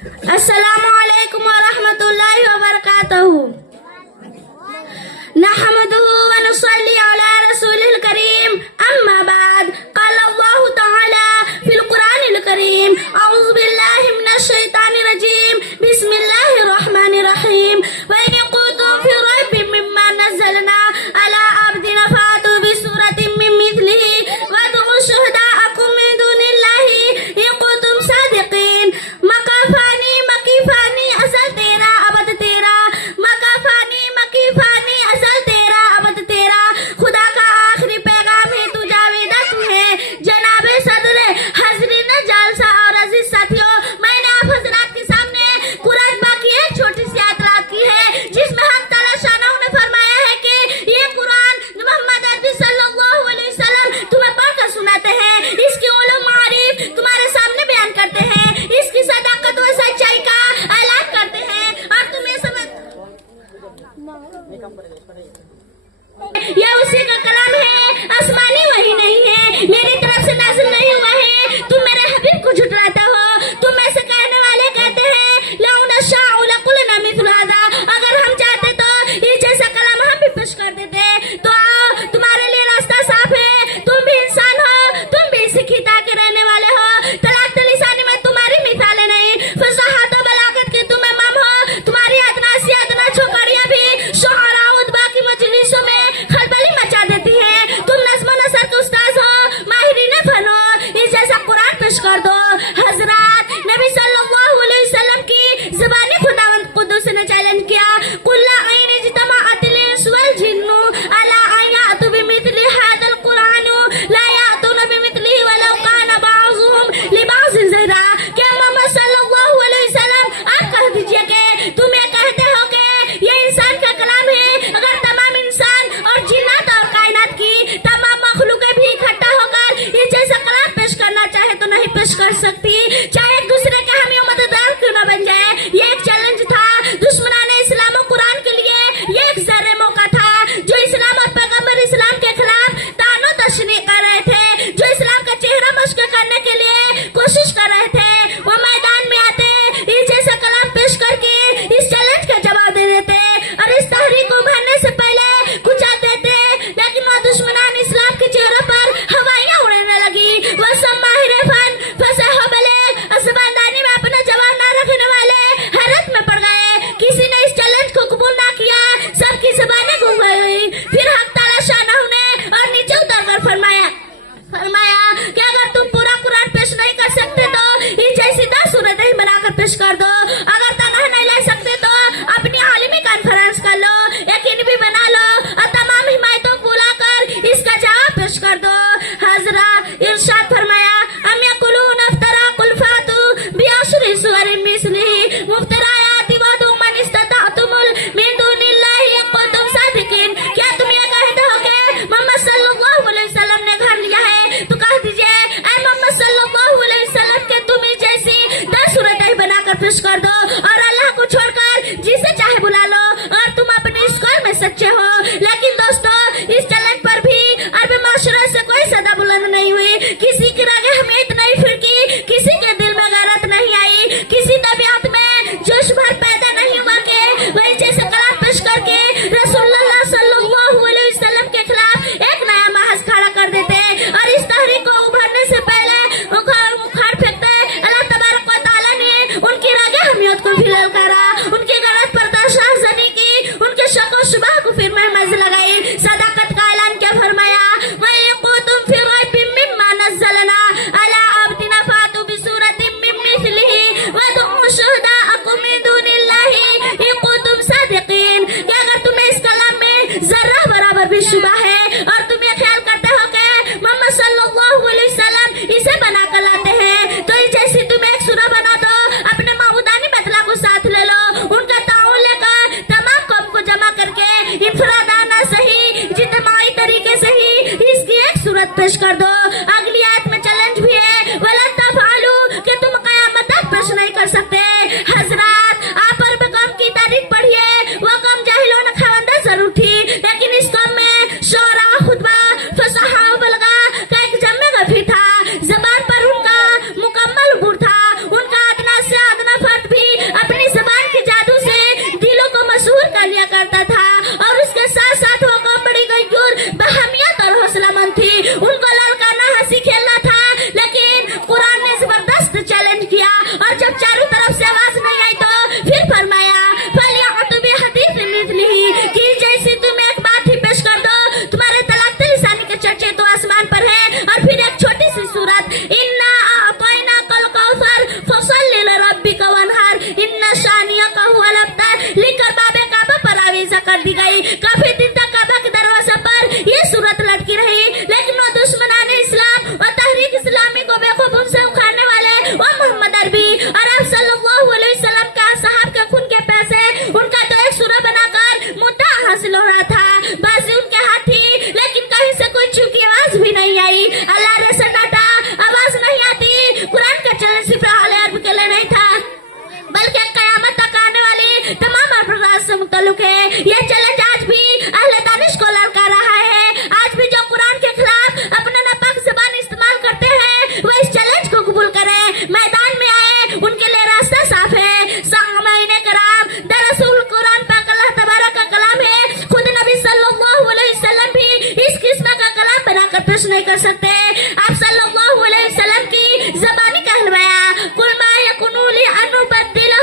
السلام علیکم ورحمۃ اللہ وبرکاتہ. نحمده ونصلي على رسول الكريم. أما بعد قال الله تعالى في القرآن الكريم أعوذ بالله من الشيطان الرجيم بسم الله الرحمن الرحيم وإن كنتم في ريب مما نزلنا على عبدنا فأتوا بسورة من مثله وادعوا شهداءكم من دون الله إن كنتم صادقين. مکافانی مکیفانی اصل تیرا ابد تیرا، مکافانی مکیفانی اصل تیرا ابد تیرا. خدا کا آخری پیغام ہے تو جاویدہ تو ہے. جناب صدر حاضرین جلسہ اور عزیز ساتھیوں، میں نے آپ حضرات کے سامنے قرآن پاک کی ایک چھوٹی سی آیت تلاوت کی ہے جس میں حق تعالیٰ شانہ نے فرمایا ہے کہ یہ قرآن محمد عربی صلی اللہ علیہ وسلم تمہیں پڑھ کر سناتے ہیں، اس کی علوم معارف تمہارے سامنے بیان کرتے ہیں، اس کی صداقت و سچائی کا اعلان کرتے ہیں، اور تم یہ سمجھ یہ اسی کا کلام ہے، آسمانی وحی نہیں ہے، میری طرف سے نازل نہیں ہوا ہے. تم میرے حبیب کو جھٹلاتا ہو. تم میں سے کہنے والے کہتے ہیں لو نشاء لقلنا مثل هذا، اگر ہم چاہتے تو یہ جیسا کلام ہم بھی پیش کر دیتے. تو آؤ، تمہارے لیے راستہ صاف ہے. تم بھی انسان ہو، تم بھی اسی خطہ کے رہنے والے ہو. طلاق لسانی میں تمہاری مثالیں نہیں، فصاحت و بلاغت کے تم امام ہو. تمہاری ادنا سی ادنا چھوکریاں بھی شعراء و ادبا کی مجلسوں میں خلبلی مچا دیتی ہیں. تم نظم و نثر کے استاذ ہو، ماہرین فن ہو، اس جیسا قرآن پیش کر دو. حضرات نبی صلی اللہ علیہ وسلم کی زبانی خداوند قدوس نے چیلنج کیا، قل لا عین اجتمعت الانس والجن الا ان یاتوا بمثل هذا القرآن لا یاتون بمثله ولو كان بعضهم لبعض ظہیرا. کہ محمد صلی اللہ علیہ وسلم آپ کہہ دیجئے کہ تم یہ کہتے ہو کہ یہ انسان کا کلام ہے، اگر تمام انسان اور جنات اور کائنات کی تمام مخلوقیں بھی اکٹھا ہو کر یہ جیسا کلام پیش کرنا چاہے تو نہیں پیش کر سکتی، چاہے ایک دوسرے کے ہم مددگار کیوں نہ بن جائے. یہ ایک چیلنج تھا دشمنان اسلام و قرآن کے لیے. یہ ایک ذرے موقع تھا جو اسلام اور پیغمبر اسلام کے خلاف طعن و تشنیع کر رہے تھے، جو اسلام کا چہرہ مشق کرنے کے لیے کوشش کر رہے تھے. وہ میدان میں آتے اس جیسا کلام پیش کر کے اس چیلنج کا جواب دے دیتے اور اس تحریک کو ابھرنے سے پہلے کچل دیتے، لیکن وہ دشمنان اسلام کے چہروں پر ہوائیاں اڑنے لگی. وہ سب ماہر فن فصیح و بلیغ زباندانی میں اپنا جواب نہ رکھنے والے حیرت میں پڑ گئے. کسی نے اس چیلنج کو قبول نہ کیا، سب کی زبانیں گم گئی. پھر حق تعالیٰ شانہ نے اور نیچے اتر کر فرمایا کہ اگر تم پورا قرآن پیش نہیں کر سکتے تو اس جیسی 10 صورتیں بنا کر پیش کر دو. اگر تنہا نہیں لے سکتے تو اپنی عالمی کانفرنس کر لو، یقین بھی بنا لو اور تمام حمایتوں کو بلا کر اس کا جواب پیش کر دو. حضرات ارشاد فرمایا ام یقولون افترا قل فاتوا بعشر سور مثله مفتریات وادعوا من استطعتم من دون الله ان کنتم صادقین. کیا تم یہ کہتے ہو کہ محمد صلی اللہ علیہ وسلم نے گھر لیا ہے؟ تو کہہ دیجئے اے محمد صلی اللہ علیہ وسلم کہ تم اس جیسی 10 صورتیں بنا کر پیش کر دو اور اللہ کو چھوڑ کر جسے چاہے بلا لو اور تم اپنے اس قول میں سچے ہو. لیکن دوستو اس چیلنج پر بھی عربی معاشرے سے کوئی صدا بلند نہیں ہوئی، کسی کی رگ حمیت نہیں پھرکی، کسی کے دل میں غیرت نہیں آئی، کسی طبیعت میں جوش بھر پیدا نہیں ہوا کہ وہی جیسے کلام پیش کر کے رسول اللہ صلی اللہ علیہ وسلم کے خلاف ایک نیا محاذ کھڑا کر دیتے اور اس تحریک کو ابھرنے سے پہلے اکھاڑ پھینکتے. اللہ تبارک و تعالیٰ نے ان کی رگ حمیت کو بھی للکارا، ان کی غلط برداشت زنی کی، ان کے شک و شبہ کو پھر محمد لگائی. صداقت کا اعلان کیا فرمایا وَإِن كُنتُمْ فِي رَيْبٍ مِّمَّا نَزَّلْنَا عَلَىٰ عَبْدِنَا فَأْتُوا بِسُورَةٍ مِّن مِّثْلِهِ وَادْعُوا شُهَدَاءَكُم مِّن دُونِ اللَّهِ إِن كُنتُمْ صَادِقِينَ. کہ اگر تمہیں اس کلام میں ذرہ برابر بھی شبہ ہے اور تم یہ خیال کرتے ہو کہ محمد صلی اللہ علیہ وسلم اسے بنا کر لاتے ہیں، تو اس جیسی تم ایک سورہ بنا دو، اپنے معبودانی بطلا کو ساتھ لے لو، ان کا تعاون لے کر تمام قوم کو جمع کر کے انفرادانہ صحیح اجتماعی طریقے سے ہی اس کی ایک صورت پیش کر دو. اگلی آیت میں چیلنج بھی ہے وَلَن تَفْعَلُوا کہ تم قیامت تک پیش نہیں کر سکتے. حضرات آپ پر قوم کی تاریخ پڑھیے، وہ قوم جاہلوں نے خواندہ ضرور تھی، لیکن اس قوم میں شعراء خطبہ فصاحہ و بلغہ کا ایک جمع غفی تھا. زبان پر ان کا مکمل عبور تھا، ان کا ادنا سے ادنا فرد بھی آپ صلی اللہ علیہ وسلم کی زبانی کہلوایا قل ما یکن لی ان ابدلہ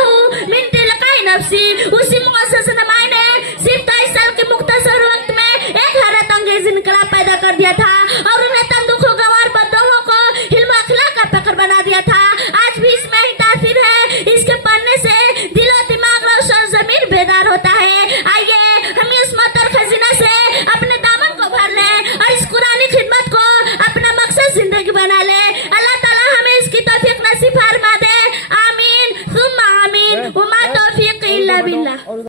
من تلقاء نفسی. اسی معزز نمائی نے صرف 23 سال کے مختصر وقت میں ایک حیرت انگیز انقلاب پیدا کر دیا تھا اور انہیں تندخو گوار بدوہوں کو علم و اخلاق کا فخر بنا دیا تھا. آج بھی اس میں ہی تاثیر ہے. اس کے پڑھنے سے دل و دماغ روشن ضمیر بیدار ہوتا ہے. آئیے ہم اس معطر خزینہ سے اپنے دامن کو بھر لیں اور اس قرآنی خدمت کو اپنا مقصد زندگی بنا لیں. اللہ تعالی ہمیں اس کی توفیق نصیب فرما دے. آمین ثم آمین. وما توفیق الا باللہ.